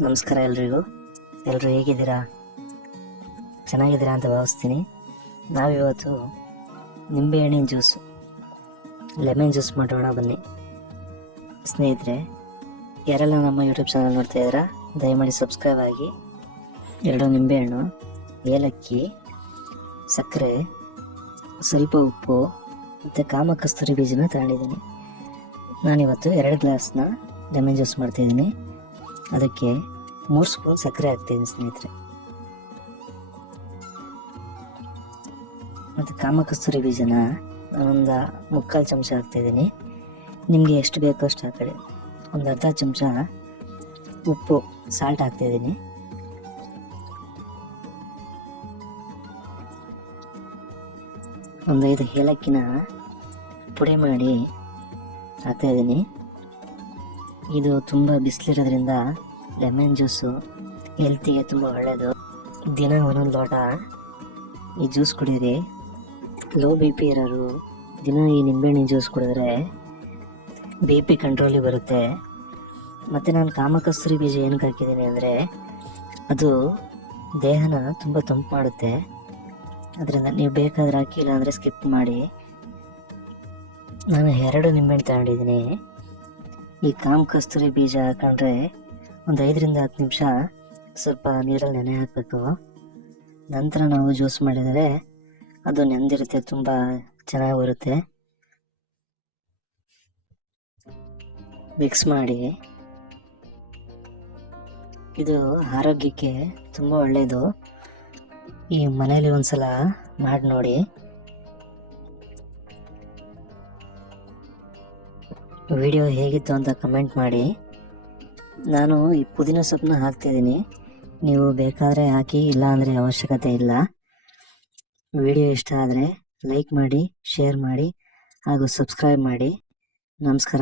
ನಮಸ್ಕಾರ ಎಲ್ರಿಗೂ. ಎಲ್ಲರೂ ಹೇಗಿದ್ದೀರಾ? ಚೆನ್ನಾಗಿದ್ದೀರಾ ಅಂತ ಭಾವಿಸ್ತೀನಿ. ನಾವಿವತ್ತು ನಿಂಬೆಹಣ್ಣಿನ ಜ್ಯೂಸು, ಲೆಮನ್ ಜ್ಯೂಸ್ ಮಾಡೋಣ ಬನ್ನಿ. ಸ್ನೇಹಿತರೆ, ಯಾರೆಲ್ಲ ನಮ್ಮ ಯೂಟ್ಯೂಬ್ ಚಾನಲ್ ನೋಡ್ತಾ ಇದ್ದೀರಾ, ದಯಮಾಡಿ ಸಬ್ಸ್ಕ್ರೈಬ್ ಆಗಿ. ಎರಡು ನಿಂಬೆಹಣ್ಣು, ಏಲಕ್ಕಿ, ಸಕ್ಕರೆ, ಸ್ವಲ್ಪ ಉಪ್ಪು, ಮತ್ತು ಕಾಮಕಸ್ತೂರಿ ಬೀಜನ ತಗೊಂಡಿದ್ದೀನಿ. ನಾನಿವತ್ತು ಎರಡು ಗ್ಲಾಸ್ನ ಲೆಮನ್ ಜ್ಯೂಸ್ ಮಾಡ್ತಾಯಿದ್ದೀನಿ ಅದಕ್ಕೆ ಮೂರು ಸ್ಪೂನ್ ಸಕ್ಕರೆ ಹಾಕ್ತೀನಿ ಸ್ನೇಹಿತರೆ. ಮತ್ತು ಕಾಮಕಸ್ತೂರಿ ಬೀಜನ ನಾನೊಂದು ಮುಕ್ಕಾಲು ಚಮಚ ಹಾಕ್ತಾಯಿದ್ದೀನಿ ನಿಮಗೆ ಎಷ್ಟು ಬೇಕೋ ಅಷ್ಟು ಹಾಕೊಳ್ಳಿ. ಒಂದು ಅರ್ಧ ಚಮಚ ಉಪ್ಪು ಸಾಲ್ಟ್ ಹಾಕ್ತಾಯಿದ್ದೀನಿ ಒಂದು ಐದು ಏಲಕ್ಕಿನ ಪುಡಿ ಮಾಡಿ ಹಾಕ್ತಾಯಿದ್ದೀನಿ ಇದು ತುಂಬ ಬಿಸಿಲಿರೋದ್ರಿಂದ ಲೆಮನ್ ಜ್ಯೂಸು ಹೆಲ್ತಿಗೆ ತುಂಬ ಒಳ್ಳೆಯದು ದಿನ ಒಂದೊಂದು ಲೋಟ ಈ ಜ್ಯೂಸ್ ಕುಡಿಯಿರಿ ಲೋ ಬಿ ಪಿ ಇರೋರು ದಿನ ಈ ನಿಂಬೆಹಣ್ಣಿನ ಜ್ಯೂಸ್ ಕುಡಿದ್ರೆ ಬಿ ಪಿ ಕಂಟ್ರೋಲಿಗೆ ಬರುತ್ತೆ. ಮತ್ತು ನಾನು ಕಾಮಕಸ್ತೂರಿ ಬೀಜ ಏನಕ್ಕೆ ಹಾಕಿದ್ದೀನಿ ಅಂದರೆ ಅದು ದೇಹನ ತುಂಬ ತಂಪು ಮಾಡುತ್ತೆ. ಅದರಿಂದ ನೀವು ಬೇಕಾದ್ರೆ ಹಾಕಿ ಇಲ್ಲಾಂದರೆ ಸ್ಕಿಪ್ ಮಾಡಿ. ನಾನು ಎರಡು ನಿಂಬೆಹಣ್ಣು ತಗೊಂಡಿದ್ದೀನಿ. ಈ ಕಾಮ ಕಸ್ತೂರಿ ಬೀಜ ಹಾಕೊಂಡ್ರೆ ಒಂದು ಐದರಿಂದ ಹತ್ತು ನಿಮಿಷ ಸ್ವಲ್ಪ ನೀರಲ್ಲಿ ನೆನೆ ಹಾಕಬೇಕು. ನಂತರ ನಾವು ಜ್ಯೂಸ್ ಮಾಡಿದರೆ ಅದು ನೆಂದಿರುತ್ತೆ, ತುಂಬ ಚೆನ್ನಾಗಿ ಬರುತ್ತೆ. ಮಿಕ್ಸ್ ಮಾಡಿ. ಇದು ಆರೋಗ್ಯಕ್ಕೆ ತುಂಬ ಒಳ್ಳೆಯದು ಈ ಮನೇಲಿ ಒಂದ್ಸಲ ಮಾಡಿ ನೋಡಿ. ವಿಡಿಯೋ ಹೇಗಿತ್ತು ಅಂತ ಕಮೆಂಟ್ ಮಾಡಿ. ನಾನು ಈ ಪುದೀನ ಸೊಪ್ಪನ್ನ ಹಾಕ್ತಿದ್ದೀನಿ ನೀವು ಬೇಕಾದರೆ ಹಾಕಿ ಇಲ್ಲ ಅಂದರೆ ಅವಶ್ಯಕತೆ ಇಲ್ಲ. ವಿಡಿಯೋ ಇಷ್ಟ ಆದರೆ ಲೈಕ್ ಮಾಡಿ, ಶೇರ್ ಮಾಡಿ, ಹಾಗೂ ಸಬ್ಸ್ಕ್ರೈಬ್ ಮಾಡಿ. ನಮಸ್ಕಾರ.